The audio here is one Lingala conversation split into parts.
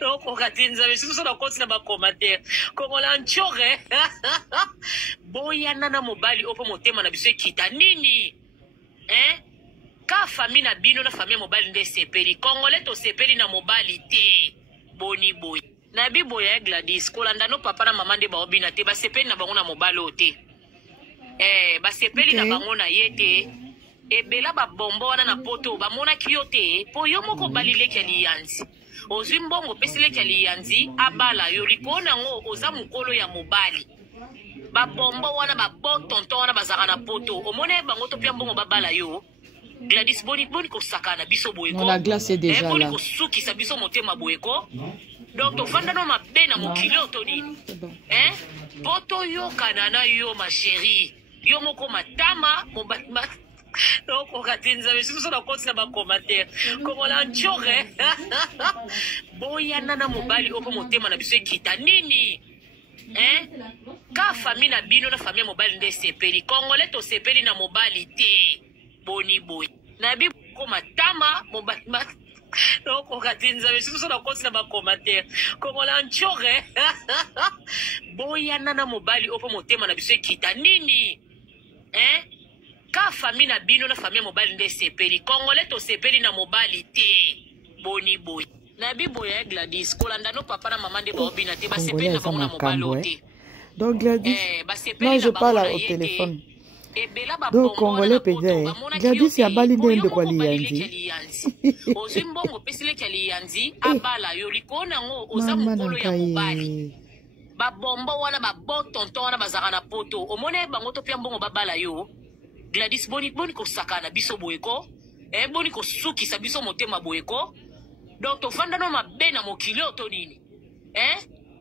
Donc, on a dit, nous sommes dans le commentaire. Comme on l'a enchoré. Boyana na mobali, opo motema na biso kita nini. Hein? Ka famille na bino na famille mobali nde sepeli. Congolais to sepeli na mobali te. Boni boy. Na bibo ya Gladys. Kolanda no papa na mama nde ba obina te. Ba sepeli na bango na mobali ote. Ba sepeli na bango na yete. Ebela ba bombo wana na poto. Ba mona kiyote. Po yo moko balile kia liyanzi. Ozwi mbongo pesile kia liyanzi. Abala yo likona ngo oza mukolo ya mobali. Ba bombo wana ba bon tonton wana bazaka na poto. Omone bango to pia mbongo babala yo. Gladys boni ko sakana biso boyeko. La glace est déjà boni là. Ko suki sa biso motema boyeko. Donc to fanda no mabe na mokilo to nini. Hein? Poto yo kanana yo ma chérie. Yo moko matama mobali. Donc on a dit nous sommes dans le commentaire. Comme on l'a enchoré. Boyana na mobali opo motema na biso kita nini. Hein? Ka famille na bino na famille mobali nde sepeli. Congolais to sepeli na mobali te. Boni boy. Na bi ko matama mobali. Donc on a dit nous sommes dans le commentaire. Comme on l'a enchoré. Boyana na mobali opo motema na biso kita nini. Hein? Ka famille na bino na famille mobali nde sepeli. Congolais to sepeli na mobali te. Boni boy. Na bibo ya Gladys. Kolanda no papa na maman de ba obina te. Ba sepeli na bango na mobali ote. Donc Gladys, non, je parle au téléphone. Donc Congolais peut-être. Gladys ya bali nde kwa liyanzi. Ozwi mbongo pesile kia liyanzi. Abala yo likona ngo oza mukolo ya mobali. Ba bombo wana ba bon tonton wana bazaka na poto. Omone bango to pia mbongo babala yo. Gladys boni ko sakana biso boyeko. Boni ko suki sa biso motema boyeko. Donc to fanda no mabe na mokilo to nini.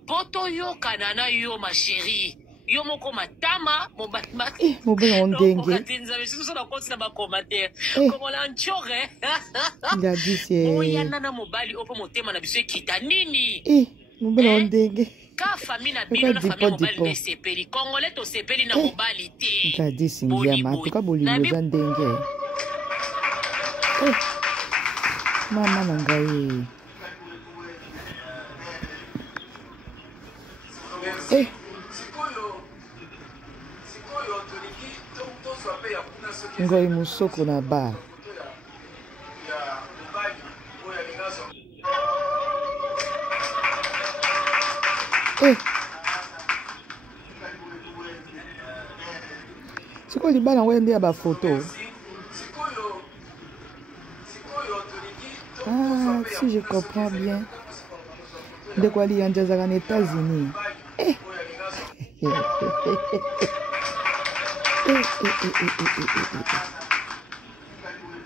Poto yo kanana yo ma chérie. Yo moko matama mobali. Mobile on dengue. On a dit nous sommes dans le commentaire. Comme on l'a enchoré. Gladys Boyana na mobali opo motema na biso kita nini. Mobile on dengue. Ka famille na bino na famille mobali nde sepeli. Congolais to sepeli na mobali te. Gladys Ndiama, en tout cas bolingo za ndenge. Mama na ngai. Ngoi musoko na ba. Siko libala wende ya ba photo. Ah, si je comprends bien. De quoi il y a en États-Unis.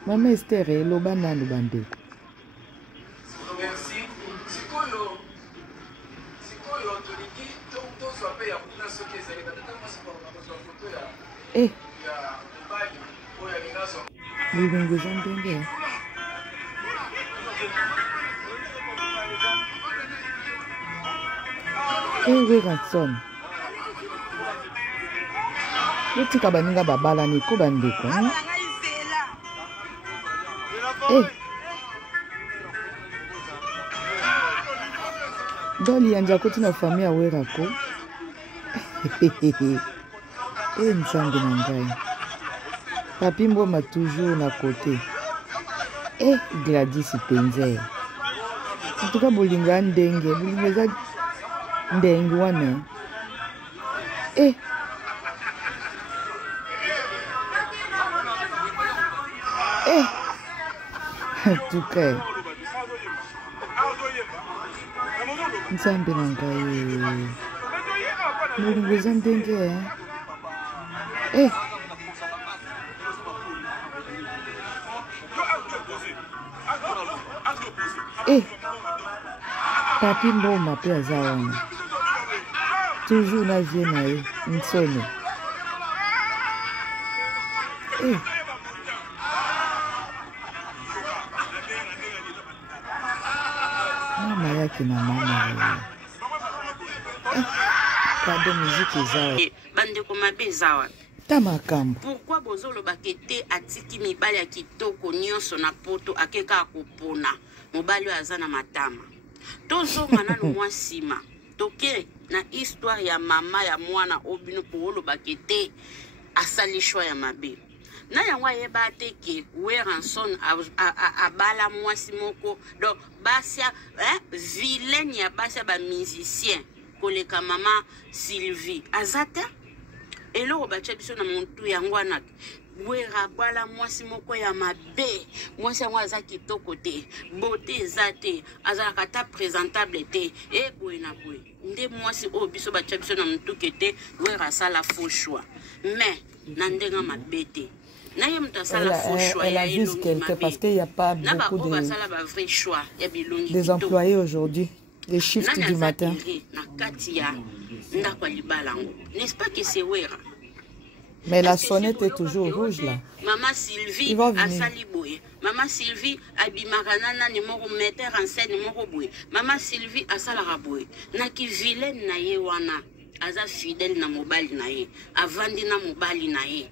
Maman Esther, lo banane bande. Bolingo za ndenge. Ransom. Yotika baninga babala ni ko bandeko. Doli anja koti na famille ya Werako. Nzambe na ngai. Papi Mboma toujours na côté. Gladys penze. En tout cas bolinga ndenge, bolinga za ndenge wana. En tout cas. Nzambe na ngai. Bolinga za ndenge. Papi Mboma pe aza wana. Toujours na vie na ye, nsone. Mama yake na mama ye. Kado muziki zawa. Bande ko mabe zawa. Tamakambo. Pourquoi bozolo bakete atiki mibali ya kitoko nyonso na poto akeka akopona mobali azana matama. Tozonga nanu mwa sima. Toke na histoire ya mama ya mwana obino polo bakete asali choix ya mabe. Na yango yeba teke Weranson abala mwasi moko donc basia vilaine ya basia ba musicien koleka mama Sylvie azata eloko bacha biso na muntu yango wana Wera bala mwasi moko ya mabe mwasi yango aza kitoko te beauté ezate azalaka ta présentable te e boye na boye nde mwasi oyo biso bacha biso na muntu kete Wera asala faux choix mais na ndenga mabe te. Elle a vu quelqu'un parce qu'il n'y a pas beaucoup des employés aujourd'hui, les shifts du matin. N'est-ce pas que c'est Wera? Mais la sonnette est toujours rouge là. Maman Sylvie a saliboye. Maman Sylvie a bimaranana numéro metteur en scène numéro boye. Maman Sylvie a salaraboye. Na ki vilaine na ye wana. Aza fidèle na mobali na ye. Avandi na mobali na ye.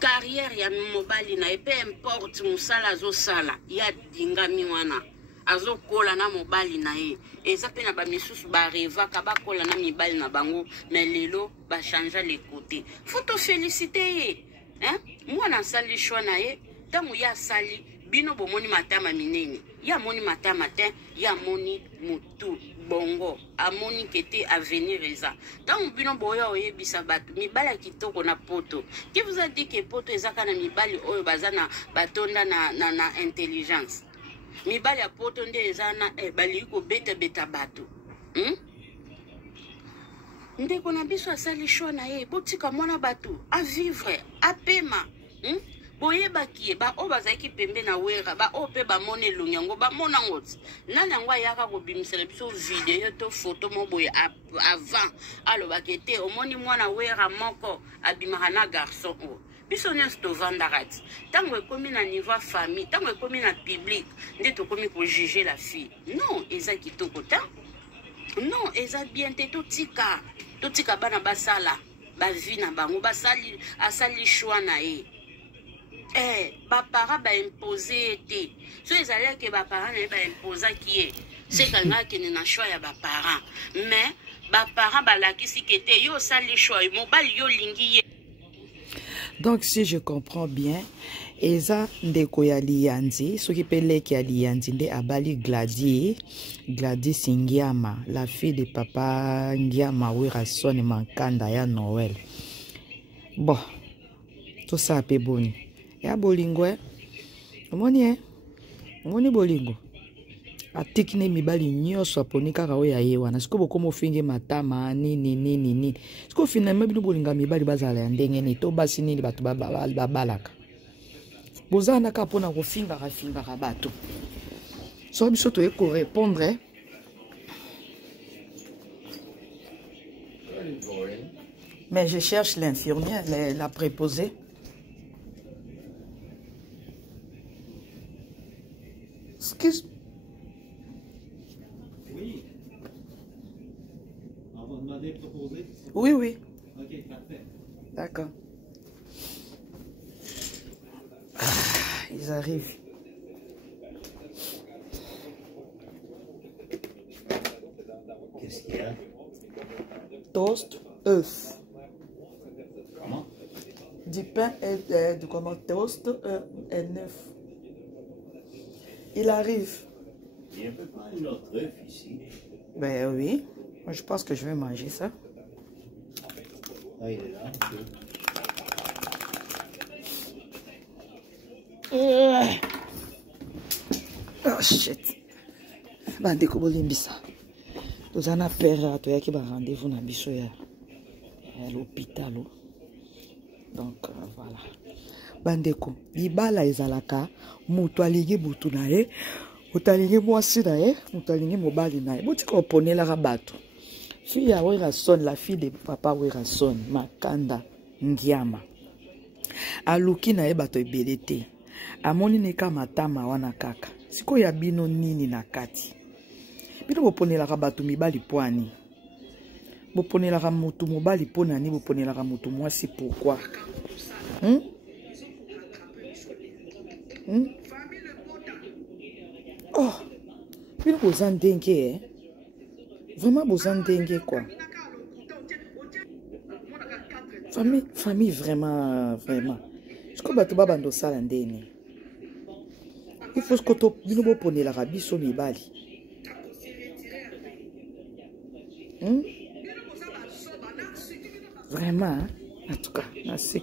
Carrière ya mobali na peu importe musala zo sala ya dingami wana azo kola na mobali na ye eza pe na ba misusu ba reva ka ba kola na mibali na bango mais lelo ba changer les côtés faut te féliciter hein mwana sali choix na ye tamu ya sali bino bomoni matama minene ya moni matama te ya moni mutu bongo amoni kete avenir eza tant bino boya oyebisa bato mibala kitoko na poto qui vous a dit que poto ezaka na mibali oyo bazana batonda na intelligence mibali ya poto nde ezana bali ko beta bato ndeko na biso asali choix na ye botika mwana bato a vivre a pema boye bakie ba o bazaki pembe na Wera ba o pe ba mone lunyango ba mona ngoti nani yango yaka ko bimisela biso video to photo mo boye avant alo bakete omoni mwana Wera moko abimaka na garçon o biso nyonso tovanda kati tango ekomi na niveau famille tango ekomi na public nde tokomi ko juger la fille non eza kitoko ta non eza bien te totika bana basala ba vie na bango basali asali choix na ye ba para ba imposer te so ezali ke ba para na ba imposer qui c'est kanga ke na choix ya ba para mais ba para ba lakisi kete yo sali choix mobali yo lingi ye. Donc si je comprends bien eza ndeko ya lianzi soki peleki ya lianzi nde abali Gladys Ngiama la fille de papa Ngiama Weranson Mankanda ya Noël. Bon tout ça pe boni ya bolingo omoni bolingo atikine mibali nyonso aponi kaka oyo ya ye wana siko bokomo finge matama nini siko finalement bino bolinga mibali bazala ya ndenge nini to basi nini bato babalaka bozana ka pona kofingaka bato so biso toye korépondre mais je cherche l'infirmière la préposée. Excuse. Oui. On va demander de proposer. Oui. Ok, parfait. D'accord. Ils arrivent. Qu'est-ce qu'il y a? Toast, œuf. Comment? Du pain et du comment toast, œuf et neuf. Il arrive. Il n'y a pas une autre œuf ici. Ben oui. Moi, je pense que je vais manger ça. Ah, il est là. Oh shit. Bandeko bolimbisa. Tozana père toyaki ba rendez-vous na biso ya l'hôpital. Donc voilà. Bandeko libala ezalaka mutu alingi butu na ye utalingi mwasi na ye utalingi mobali na ye botika oponelaka bato fille ya Weranson la fille de papa Weranson Mankanda Ngiama aluki na ye bato ebele te amoni neka matama wana kaka sikoyo ya bino nini na kati bino boponelaka bato mibali pwani boponelaka motu mobali mpo nani boponelaka motu mwasi pourquoi? Oh, bino boza ndenge vraiment boza ndenge quoi. Famille vraiment je crois bato babando sala ndeni il faut que to bino boponelaka biso mibali. Vraiment, en tout cas, merci.